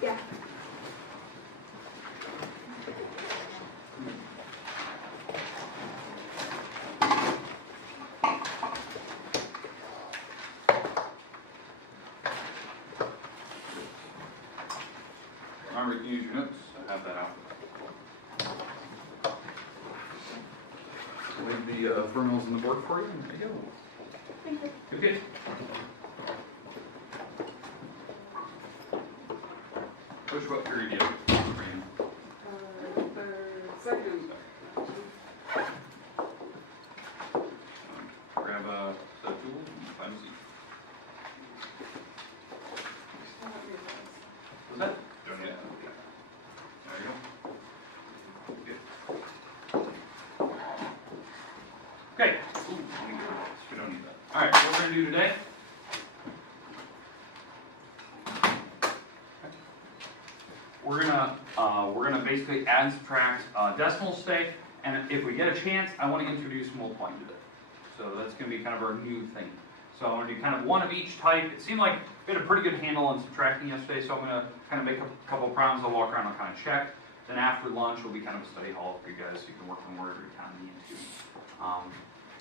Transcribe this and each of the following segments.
Yeah. Remember, you can use your notes. I have that out. Leave the formula in the board for you, and there you go. Thank you. Okay. Which what period do you have? Second. Grab a set of tools and find a seat. Was that? Don't need it. There you go. Okay. Ooh, we don't need that. All right, what we're going to do today. We're gonna basically add and subtract decimals today, and if we get a chance, I want to introduce multiplying today. So that's going to be kind of our new thing. So I'm going to do kind of one of each type. It seemed like we had a pretty good handle on subtracting yesterday, so I'm going to kind of make a couple of problems. I'll walk around and kind of check. Then after lunch will be kind of a study hall for you guys, so you can work on wherever you kind of need to.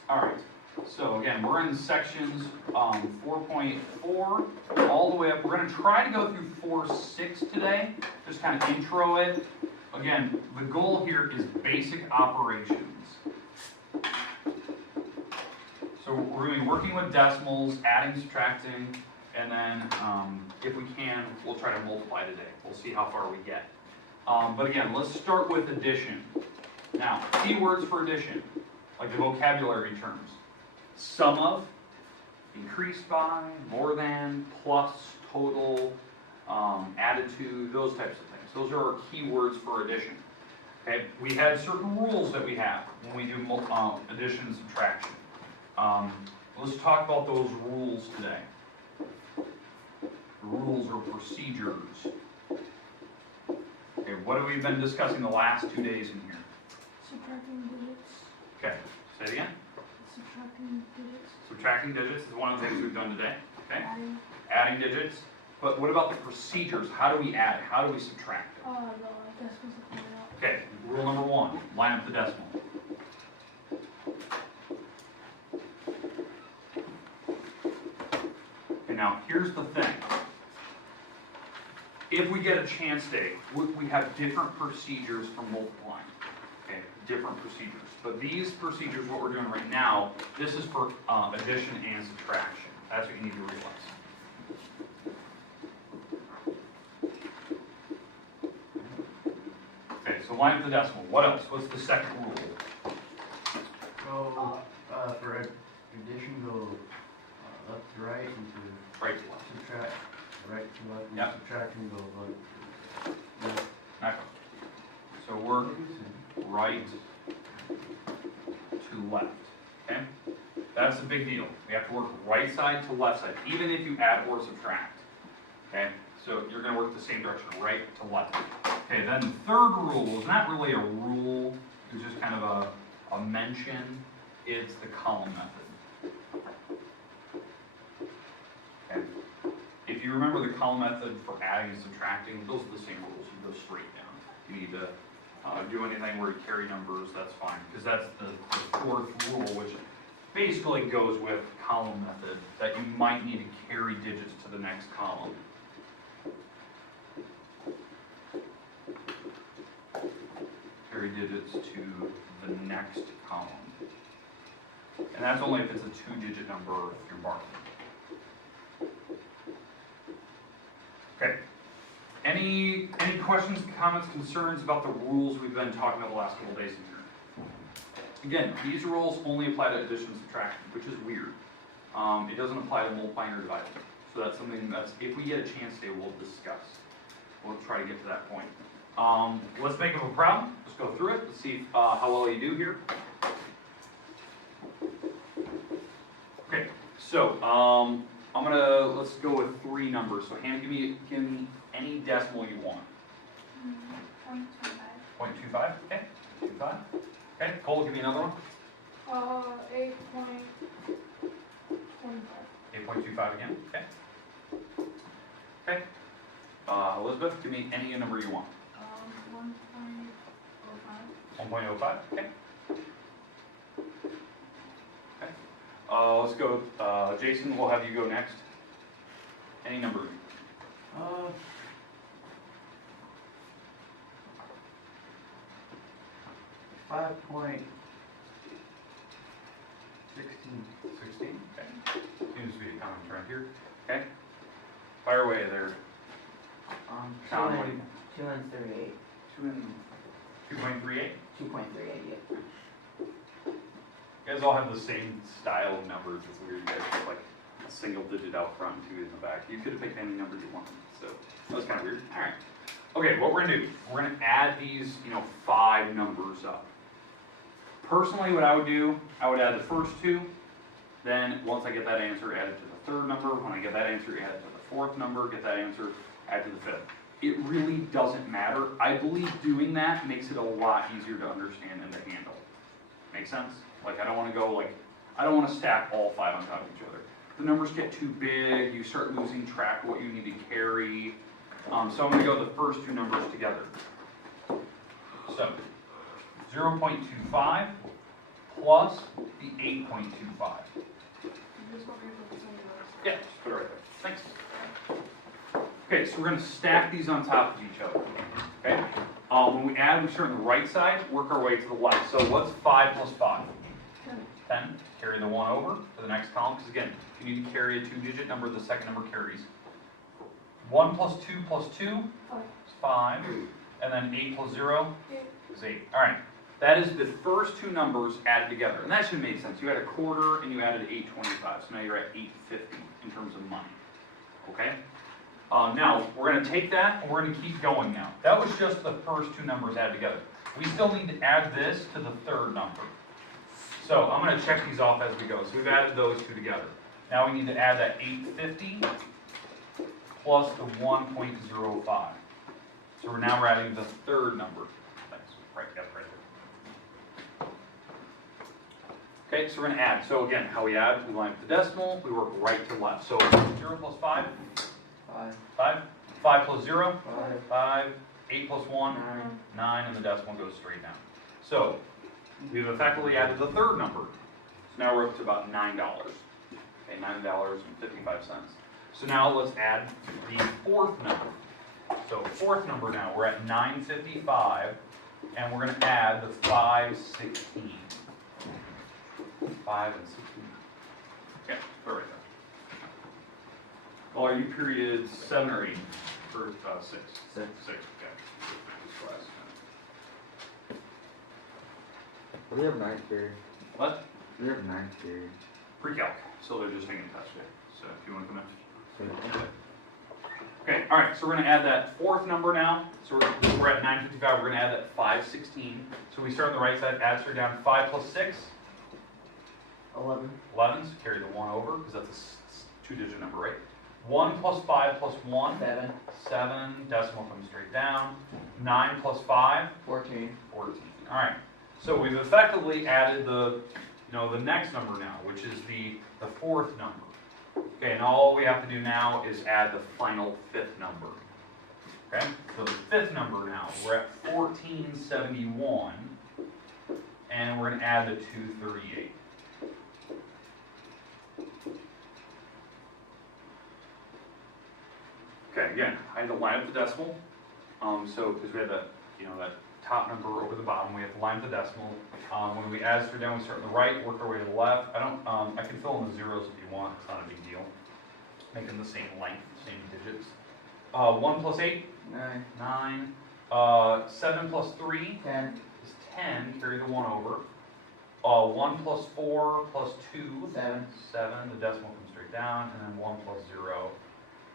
All right. So again, we're in sections 4.4 all the way up. We're going to try to go through 4.6 today, just kind of intro it. Again, the goal here is basic operations. So we're going to be working with decimals, adding, subtracting, and then if we can, we'll try to multiply today. We'll see how far we get. But again, let's start with addition. Now, keywords for addition, like the vocabulary terms. Sum of, increased by, more than, plus, total, added to, those types of things. Those are our keywords for addition. Okay, we had certain rules that we have when we do addition and subtraction. Let's talk about those rules today. Rules or procedures. Okay, what have we been discussing the last 2 days in here? Subtracting digits. Okay, say it again. Subtracting digits. Subtracting digits is one of the things we've done today. Okay, Adding. adding digits. But what about the procedures? How do we add? How do we subtract? The decimals are coming out. Okay, rule number 1, line up the decimal. Okay, now here's the thing. If we get a chance day, we have different procedures for multiplying. Okay, different procedures. But these procedures, what we're doing right now, this is for addition and subtraction. That's what you need to realize. Okay, so line up the decimal. What else? What's the second rule? So, for addition, go left to right, and to Right to left. subtract, right to left, and Yep. subtraction, go left. Back up. So we're right to left. Okay? That's a big deal. We have to work right side to left side, even if you add or subtract. Okay? So you're going to work the same direction, right to left. Okay, then the third rule is not really a rule, it's just kind of a mention. It's the column method. Okay? If you remember the column method for adding and subtracting, those are the same rules. You go straight down. If you need to do anything where you carry numbers, that's fine, because that's the fourth rule, which basically goes with column method, that you might need to carry digits to the next column. Carry digits to the next column. And that's only if it's a 2-digit number or if you're barking. Okay. Any questions, comments, concerns about the rules we've been talking about the last couple days in here? Again, these rules only apply to addition and subtraction, which is weird. It doesn't apply to multiplying or dividing. So that's something that's, if we get a chance today, we'll discuss. We'll try to get to that point. Let's make up a problem. Let's go through it. Let's see how well you do here. Okay, so let's go with 3 numbers. So Hannah, give me any decimal you want. 0.25. 0.25, okay. 0.25. Okay, Cole, give me another one. 8.25. 8.25 again, okay. Okay. Elizabeth, give me any number you want. 1.05. 1.05, okay. Okay. Let's go, Jason, we'll have you go next. Any number. 5.16. 16, okay. Seems to be a common trend here. Okay. Fire away there. Sound like 2.38. 2.38. 2.38, yeah. You guys all have the same style of numbers. It's weird. You guys put like a single digit out front and 2 in the back. You could have picked any number you wanted. So that was kind of weird. All right. Okay, what we're gonna do? We're gonna add these, 5 numbers up. Personally, what I would do, I would add the first 2. Then once I get that answer, add it to the 3rd number. When I get that answer, add it to the 4th number. Get that answer, add to the 5th. It really doesn't matter. I believe doing that makes it a lot easier to understand and to handle. Make sense? Like I don't want to stack all 5 on top of each other. The numbers get too big, you start losing track of what you need to carry. So I'm going to go the first 2 numbers together. So 0.25 plus the 8.25. You just want me to put this on yours? Yeah, just put it right there. Thanks. Okay, so we're going to stack these on top of each other. Okay? When we add, we start on the right side, work our way to the left. So what's 5 plus 5? 10. 10. Carry the 1 over to the next column, because again, if you need to carry a 2-digit number, the second number carries. 1 plus 2 plus 2 is 5. And then 8 plus 0 is 8. All right. That is the first 2 numbers added together. And that should make sense. You had a quarter and you added 825. So now you're at 850 in terms of money. Okay? Now, we're going to take that and we're going to keep going now. That was just the first 2 numbers added together. We still need to add this to the 3rd number. So I'm going to check these off as we go. So we've added those 2 together. Now we need to add that 850 plus the 1.05. So we're now adding the 3rd number. Thanks. Right, got it right there. Okay, so we're going to add. So again, how we add, we line up the decimal, we work right to left. So 0 plus 5? 5. 5. 5 plus 0? 5. 5. 8 plus 1? 9. 9, and the decimal goes straight down. So we've effectively added the 3rd number. So now we're up to about $9. Okay, $9.55. So now let's add the 4th number. So 4th number now, we're at 955, and we're going to add the 516. 5 and 16. Okay, put it right there. Oh, are you period 7 or 8? Or 6? 6. 6, okay. We have 9th period. What? We have 9th period. Pre-calc, so they're just hanging test it. So if you want to come in. So, Okay, all right, so we're going to add that 4th number now. So we're at 955, we're going to add that 516. So we start on the right side, add straight down. 5 plus 6? 11. 11, so carry the 1 over, because that's a 2-digit number, right? 1 plus 5 plus 1? 7. 7, decimal comes straight down. 9 plus 5? 14. 14. All right, so we've effectively added the next number now, which is the 4th number. Okay, and all we have to do now is add the final 5th number. Okay, so the 5th number now, we're at 1471, and we're going to add the 238. Okay, again, I had to line up the decimal, so because we had that top number over the bottom, we have to line up the decimal. When we add straight down, we start on the right, work our way to the left. I can fill in the zeros if you want, it's not a big deal. Make them the same length, same digits. 1 plus 8? 9. 9. 7 plus 3? 10. Is 10, carry the 1 over. 1 plus 4 plus 2? 7. 7, the decimal comes straight down, and then 1 plus 0.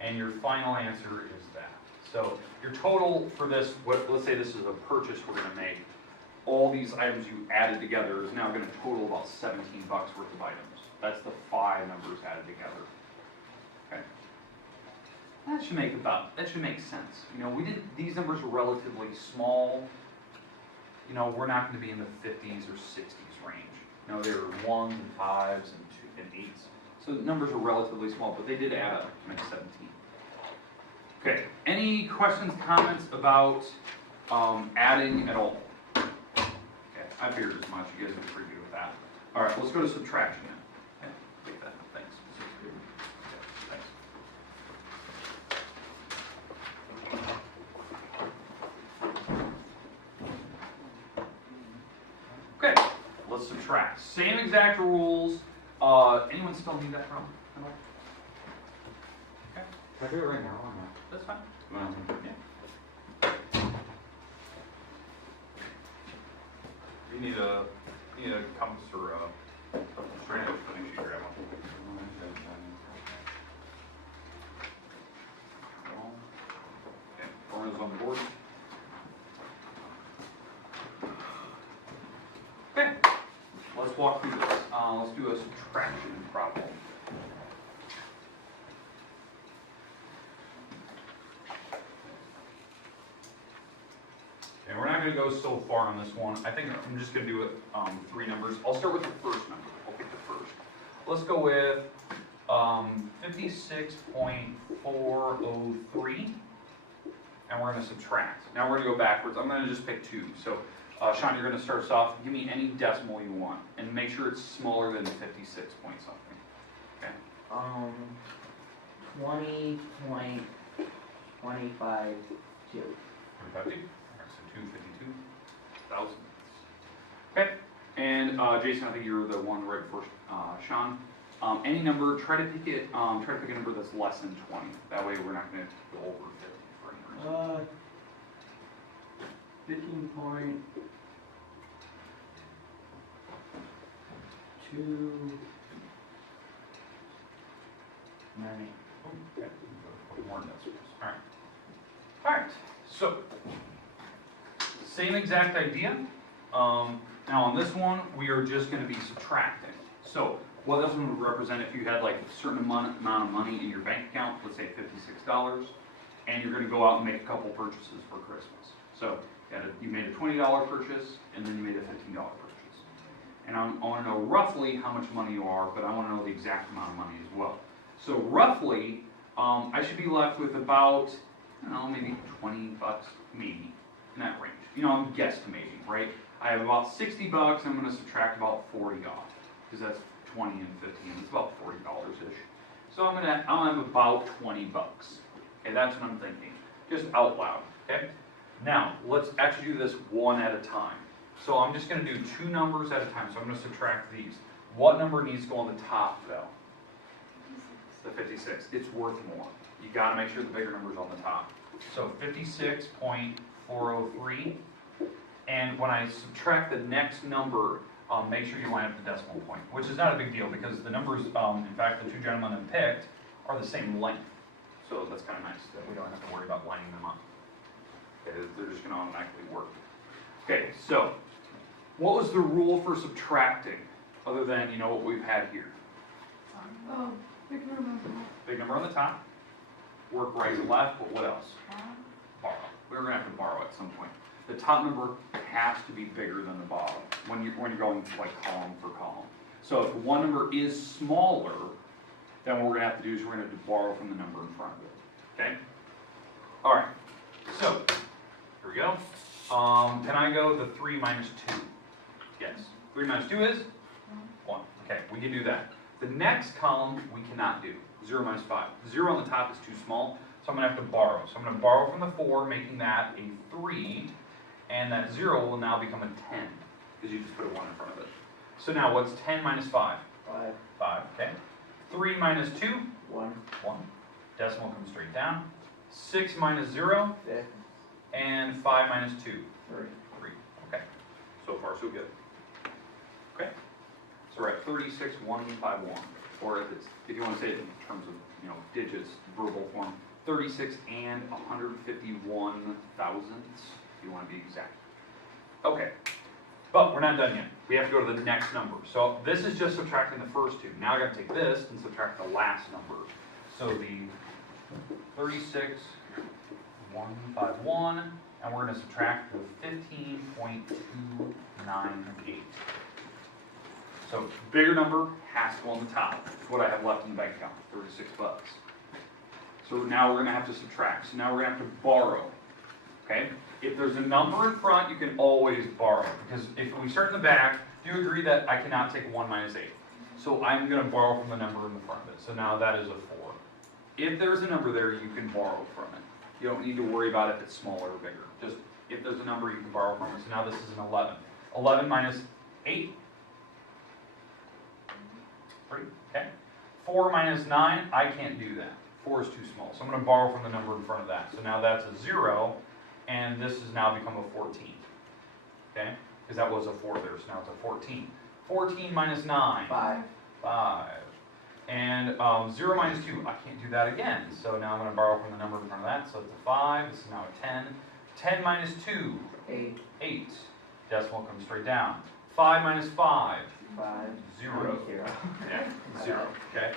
And your final answer is that. So your total for this, let's say this is a purchase we're going to make, all these items you added together is now going to total about $17 worth of items. That's the 5 numbers added together. Okay. That should make sense. These numbers are relatively small. We're not going to be in the 50s or 60s range. They're 1s and 5s and 8s. So the numbers are relatively small, but they did add up to make 17. Okay, any questions, comments about adding at all? Okay, I figured as much, you guys are pretty good with that. All right, let's go to subtraction then. Okay, take that, thanks. Okay, thanks. Okay, let's subtract. Same exact rules. Anyone still need that from? at all? Okay, Can I do it right now or not? that's fine. No. Yeah. You need a compass or a straight edge, but make sure you grab one. Okay, Lauren's on board. Okay, let's walk through this. Let's do a subtraction problem. And we're not going to go so far on this one. I think I'm just going to do it 3 numbers. I'll start with the first number. I'll pick the first. Let's go with 56.403. And we're going to subtract. Now we're going to go backwards. I'm going to just pick 2. So, Sean, you're going to start us off. Give me any decimal you want. And make sure it's smaller than 56 point something. Okay? 20.25 2. 250. So 252 thousandths. Okay, and Jason, I think you were the one right before Sean. Any number, try to pick a number that's less than 20. That way we're not going to go over 50 for any reason. 15.29. Okay. More decimals. All right. All right. So same exact idea. Now on this one, we are just going to be subtracting. So what this one would represent if you had like a certain amount of money in your bank account, let's say $56, and you're going to go out and make a couple purchases for Christmas. So you made a $20 purchase, and then you made a $15 purchase. And I want to know roughly how much money you are, but I want to know the exact amount of money as well. So roughly, I should be left with about, I don't know, maybe 20 bucks, maybe, in that range. You know, I'm guesstimating, right? I have about 60 bucks, I'm going to subtract about 40 off, because that's 20 and 50, and it's about $40-ish. So I'll have about 20 bucks. Okay, that's what I'm thinking, just out loud, okay? Now, let's actually do this one at a time. So I'm just going to do 2 numbers at a time, so I'm going to subtract these. What number needs to go on the top, though? The 56. It's worth more. You got to make sure the bigger number's on the top. So 56.403, and when I subtract the next number, make sure you line up the decimal point, which is not a big deal because the numbers, in fact, the 2 gentlemen that picked are the same length. So that's kind of nice that we don't have to worry about lining them up. Okay, they're just going to automatically work. Okay, so what was the rule for subtracting, other than, you know, what we've had here? Oh, big number. Big number on the top, work right to left, but what else? Borrow. We're going to have to borrow at some point. The top number has to be bigger than the bottom when you're going like column for column. So if one number is smaller, then what we're going to have to do is we're going to borrow from the number in front of it. Okay? All right. So here we go. Can I go the 3 minus 2? Yes. 3 minus 2 is 1. Okay, we can do that. The next column we cannot do. 0 minus 5. 0 on the top is too small, so I'm going to have to borrow. So I'm going to borrow from the 4, making that a 3, and that 0 will now become a 10, because you just put a 1 in front of it. So now what's 10 minus 5? 5. 5, okay. 3 minus 2? 1. 1. Decimal comes straight down. 6 minus 0? 6. And 5 minus 2? 3. 3. Okay. So far, so good. Okay. So we're at 36,151. Or if you want to say it in terms of, you know, digits, verbal form, 36 and 151 thousandths, if you want to be exact. Okay. But we're not done yet. We have to go to the next number. So this is just subtracting the first 2. Now I got to take this and subtract the last number. So the 36,151, and we're going to subtract the 15.298. So bigger number has to go on the top. That's what I have left in the bank account, 36 bucks. So So now we're gonna have to subtract. So now we're gonna have to borrow, okay? If there's a number in front, you can always borrow, because if we start in the back, do you agree that I cannot take 1 minus 8? So I'm gonna borrow from the number in the front of it. So now that is a 4. If there's a number there, you can borrow from it. You don't need to worry about if it's smaller or bigger. Just, if there's a number, you can borrow from it. So now this is an 11. 11 minus 8? 3, okay. 4 minus 9, I can't do that. 4 is too small, so I'm going to borrow from the number in front of that. So now that's a 0, and this has now become a 14, okay? Because that was a 4 there, so now it's a 14. 14 minus 9? 5. 5. And 0 minus 2, I can't do that again. So now I'm going to borrow from the number in front of that, so it's a 5, this is now a 10. 10 minus 2? 8. 8. Decimal comes straight down. 5 minus 5? 5. 0. 0. Yeah, 0, okay?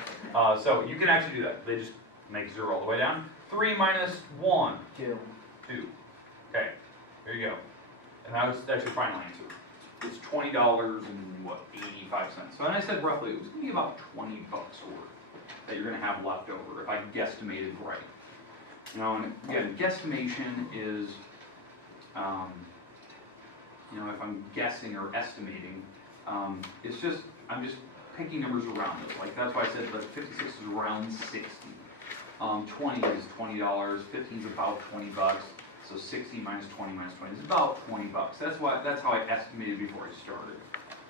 So you can actually do that. They just make 0 all the way down. 3 minus 1? 2. 2. Okay, there you go. And that's your final answer. It's $20 and what, 85 cents. So and I said roughly it was gonna be about 20 bucks worth that you're gonna have left over if I guesstimated right. You know, and again, guesstimation is, you know, if I'm guessing or estimating, it's just, I'm just picking numbers around it. Like that's why I said like 56 is around 60. 20 is $20, 15 is about 20 bucks. So 60 minus 20 minus 20 is about 20 bucks. That's how I estimated before I started.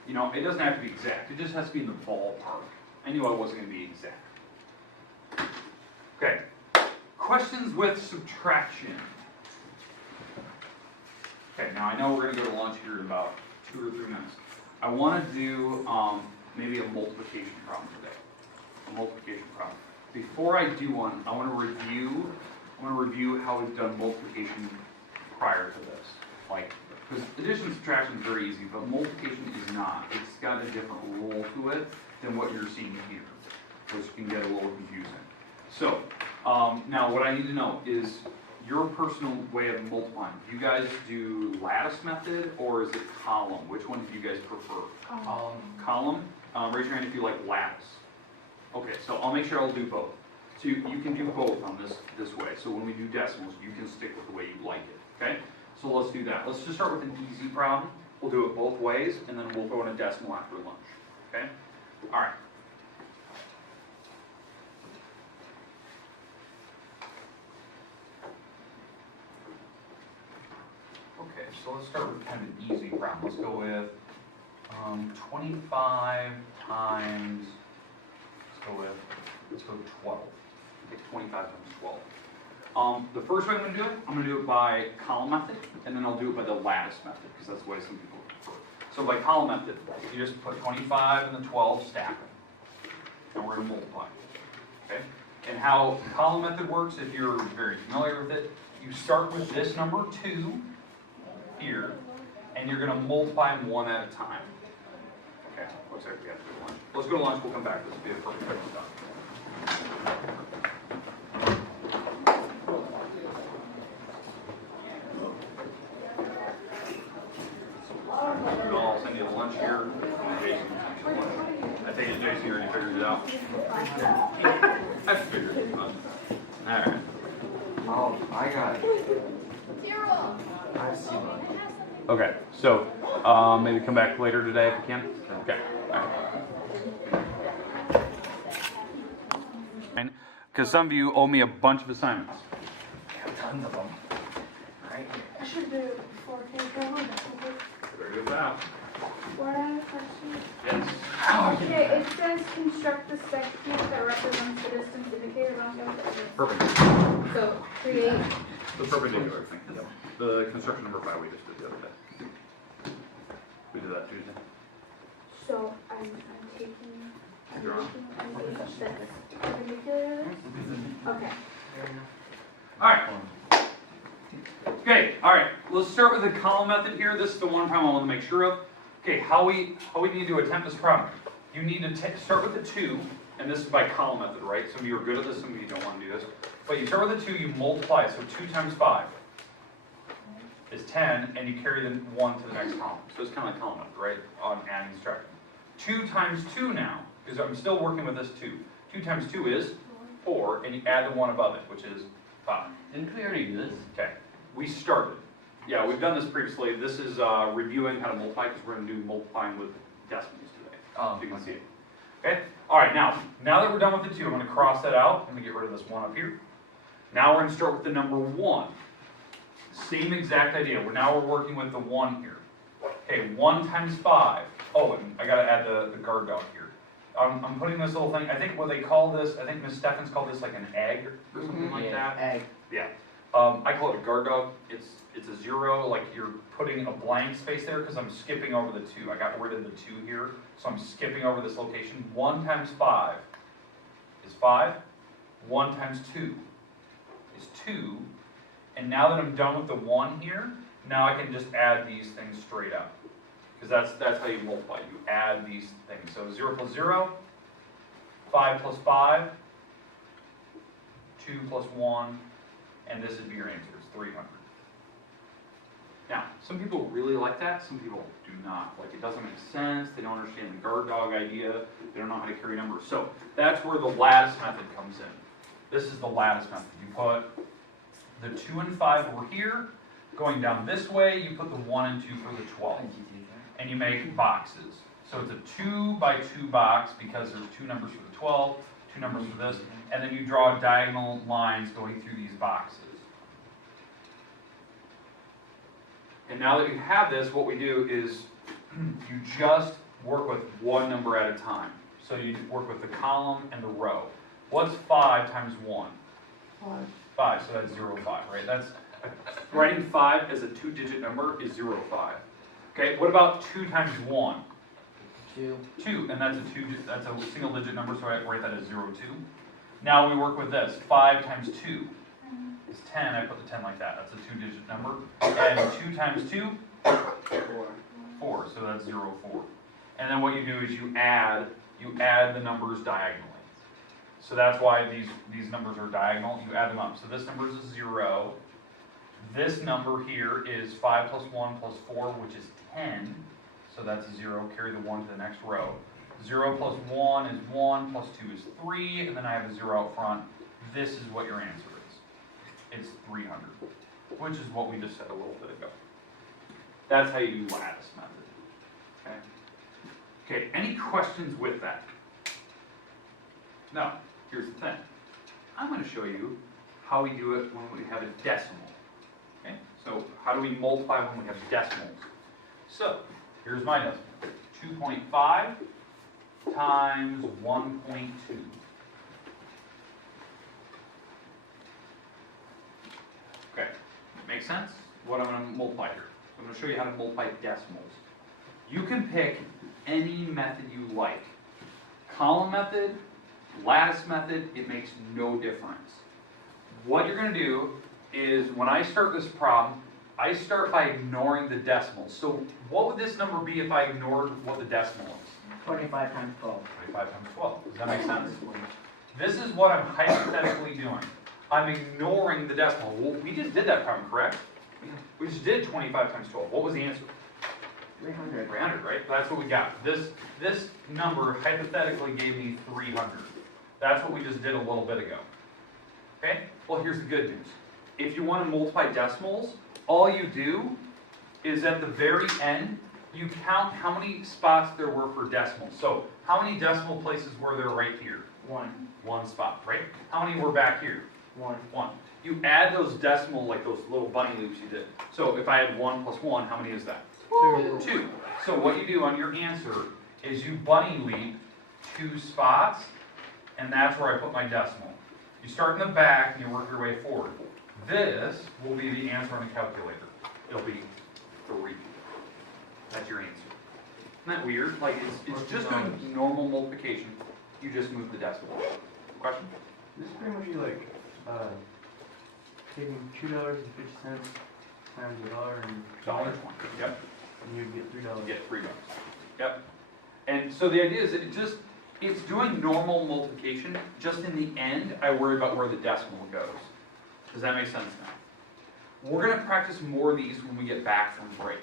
You know, it doesn't have to be exact. It just has to be in the ballpark. I knew I wasn't going to be exact. Okay. Questions with subtraction. Okay, now I know we're going to go to lunch here in about 2 or 3 minutes. I want to do maybe a multiplication problem today. A multiplication problem. Before I do one, I want to review how we've done multiplication prior to this. Like, because addition and subtraction is very easy, but multiplication is not. It's got a different rule to it than what you're seeing here, which can get a little confusing. So, now what I need to know is your personal way of multiplying. Do you guys do lattice method or is it column? Which one do you guys prefer? Column? Raise your hand if you like lattice. Okay, so I'll make sure I'll do both. So you can do both on this way. So when we do decimals, you can stick with the way you like it, okay? So let's do that. Let's just start with an easy problem. We'll do it both ways, and then we'll throw in a decimal after lunch, okay? All right. Okay, so let's start with kind of an easy problem. Let's go with 25 times, let's go 12. Take 25 times 12. The first way I'm going to do it, I'm going to do it by column method, and then I'll do it by the lattice method, because that's the way some people prefer. So by column method, you just put 25 and the 12 stack them, and we're going to multiply. Okay? And how column method works, if you're very familiar with it, you start with this number 2 here, and you're going to multiply them one at a time. Okay, looks like we have to go to lunch. Let's go to lunch, we'll come back. This will be a perfect time to stop. I'll send you the lunch here, and Jason will send you the lunch. I take it Jason already figured it out. I figured it out. Alright. Oh, I got it. I see one. Okay, so maybe come back later today if you can. Okay. Because some of you owe me a bunch of assignments. I have tons of them. Right? I should do it before K-Go. Very good job. What I have a question? Yes. Okay, it says construct the spec cube that represents the distance indicated on the Perfect. So create. The perpendicular thing. Yep. The construction number 5 we just did the other day. We did that Tuesday. So I'm taking. You're on. That's perpendicular. Okay. Alright. Okay, alright. Let's start with the column method here. This is the one problem I want to make sure of. Okay, how we need to attempt this problem. You need to start with the 2, and this is by column method, right? Some of you are good at this, some of you don't want to do this. But you start with the 2, you multiply it, so 2 times 5 is 10, and you carry the 1 to the next column. So it's kind of like column method, right? On adding and subtracting. 2 times 2 now, because I'm still working with this 2. 2 times 2 is 4, and you add the 1 above it, which is 5. Didn't we already do this? Okay, we started. Yeah, we've done this previously. This is reviewing how to multiply, because we're going to do multiplying with decimals today. Oh, So you can see it. Okay, all right, now that we're done with the 2, I'm going to cross that out. I'm going to get rid of this 1 up here. Now we're going to start with the number 1. Same exact idea. Now we're working with the 1 here. Okay, 1 times 5. Oh, and I got to add the guard dog here. I'm putting this little thing, I think what they call this, I think Miss Steffens called this like an egg or something like that. Egg. Yeah. I call it a guard dog. It's a 0, like you're putting a blank space there because I'm skipping over the 2. I got rid of the 2 here, so I'm skipping over this location. 1 times 5 is 5. 1 times 2 is 2. And now that I'm done with the 1 here, now I can just add these things straight up. Because that's how you multiply. You add these things. So 0 plus 0, 5 plus 5, 2 plus 1, and this would be your answer. It's 300. Now, some people really like that. Some people do not. Like, it doesn't make sense. They don't understand the guard dog idea. They don't know how to carry numbers. So that's where the lattice method comes in. This is the lattice method. You put the 2 and 5 over here. Going down this way, you put the 1 and 2 for the 12. And you make boxes. So it's a 2 by 2 box because there's 2 numbers for the 12, 2 numbers for this, and then you draw diagonal lines going through these boxes. And now that you have this, what we do is you just work with one number at a time. So you work with the column and the row. What's 5 times 1? 5, so that's 0, 5, right? That's writing 5 as a 2-digit number is 0, 5. Okay, what about 2 times 1? 2. 2, and that's a single digit number, so I write that as 0, 2. Now we work with this. 5 times 2 is 10. I put the 10 like that. That's a 2-digit number. And 2 times 2? 4, so that's 0, 4. And then what you do is you add the numbers diagonally. So that's why these numbers are diagonal. You add them up. So this number is a 0. This number here is 5 plus 1 plus 4, which is 10. So that's a 0. Carry the 1 to the next row. 0 plus 1 is 1, plus 2 is 3, and then I have a 0 out front. This is what your answer is. It's 300, which is what we just said a little bit ago. That's how you do lattice method. Okay, any questions with that? Now, here's the thing. I'm going to show you how we do it when we have a decimal. Okay, so how do we multiply when we have decimals? So, here's my decimal. 2.5 times 1.2. Okay, makes sense? What I'm going to multiply here. I'm going to show you how to multiply decimals. You can pick any method you like. Column method, lattice method, it makes no difference. What you're going to do is when I start this problem, I start by ignoring the decimals. So what would this number be if I ignored what the decimal is? 25 times 12. 25 times 12. Does that make sense? This is what I'm hypothetically doing. I'm ignoring the decimal. Well, we just did that problem, correct? We just did 25 times 12. What was the answer? 300. 300, right? That's what we got. This number hypothetically gave me 300. That's what we just did a little bit ago. Okay? Well, here's the good news. If you want to multiply decimals, all you do is at the very end, you count how many spots there were for decimals. So, how many decimal places were there right here? 1. 1 spot, right? How many were back here? 1. 1. You add those decimal, like those little bunny loops you did. So, if I had 1 plus 1, how many is that? 2. 2. So, what you do on your answer is you bunny leap 2 spots, and that's where I put my decimal. You start in the back and you work your way forward. This will be the answer on the calculator. It'll be 3. That's your answer. Isn't that weird? Like, it's just doing normal multiplication. You just move the decimal. Question? This is pretty much you like, taking $2.50 times $1 and $1.20. Yep. and you'd get $3. You get $3. Yep. And so the idea is that it's doing normal multiplication. Just in the end, I worry about where the decimal goes. Does that make sense now? We're going to practice more of these when we get back from break.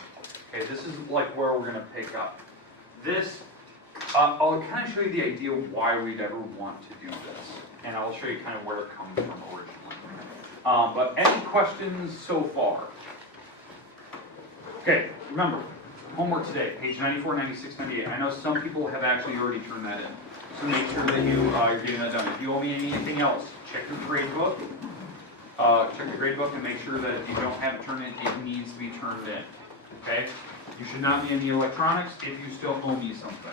Okay, this is like where we're going to pick up. This I'll kind of show you the idea of why we'd ever want to do this, and I'll show you kind of where it comes from originally. But any questions so far? Okay, remember, homework today, page 94, 96, 98. I know some people have actually already turned that in, so make sure that you're getting that done. If you owe me anything else, check your grade book. Check the grade book and make sure that if you don't have it turned in, it needs to be turned in. Okay? You should not be in the electronics if you still owe me something.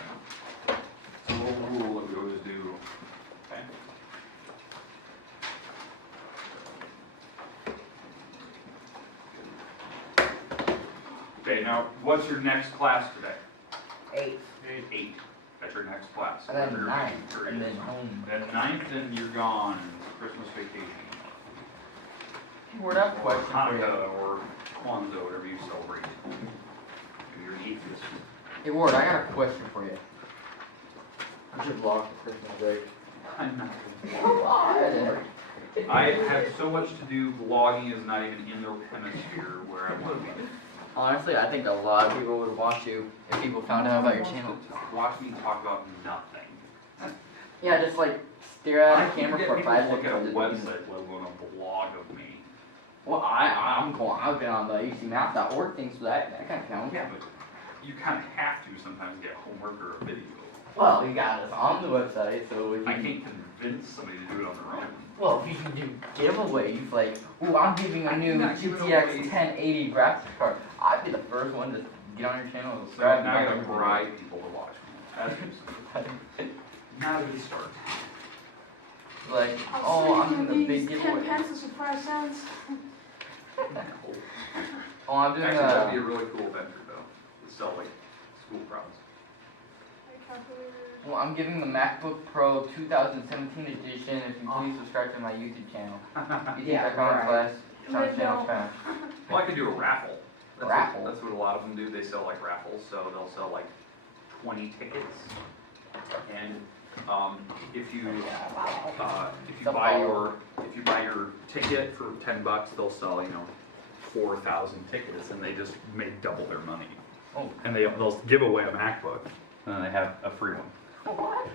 It's a little rule that we always do. Okay? Okay, now what's your next class today? 8. 8. That's your next class. And then Whatever your 9. period And is. then home. Then 9th, and you're gone. It's Christmas vacation. Word up question for you. Hanukkah or Kwanzaa, whatever you celebrate. If you're an atheist. Hey Ward, I got a question for you. You should vlog for Christmas break. I'm not Why? I have so much to do, vlogging is not even in the hemisphere where I want to be. Honestly, I think a lot of people would watch you if people found out about your channel. Watch me talk about nothing. Yeah, just like stare at a camera I for can 5 look at a seconds. website, let alone a blog of me. Well, I'm going. I've been on the UCMath.org thing, so that kind of counts. Yeah, but you kind of have to sometimes get homework or a video. Well, you got us on the website, so if you I can't convince somebody to do it on their own. well, if you can do giveaways, like, ooh, I'm giving a new I'm not giving GTX away. 1080 graphics card, I'd be the first one to get on your channel and So subscribe. now I gotta bribe people to watch me. That's not a good start. Like, oh, I'm doing the big 10 giveaway. pencils for 5 cents. Oh, I'm doing Actually, that'd be a a. really cool venture though, to sell like school products. Well, I'm giving the MacBook Pro 2017 edition. If you please subscribe to my YouTube channel. YouTube.com/Channel. Well, I could do a raffle. Raffle? That's what a lot of them do. They sell like raffles, so they'll sell like 20 tickets. And if you buy your ticket for $10, they'll sell 4,000 tickets, and they just make double their money. Oh. And they'll give away a MacBook, and then they have a free one. What?